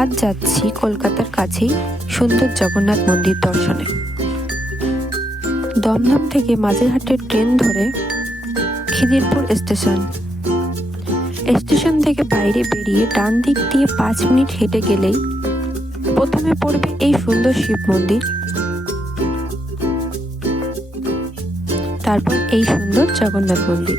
আজ যাচ্ছি কলকাতার কাছেই সুন্দর জগন্নাথ মন্দির দর্শনে। দমদম থেকে মাঝেরহাটের ট্রেন ধরে খিদিরপুর স্টেশন থেকে বাইরে বেরিয়ে ডান দিক দিয়ে 5 মিনিট হেঁটে গেলেই প্রথমে পড়বে এই সুন্দর শিব মন্দির, তারপর এই সুন্দর জগন্নাথ মন্দির।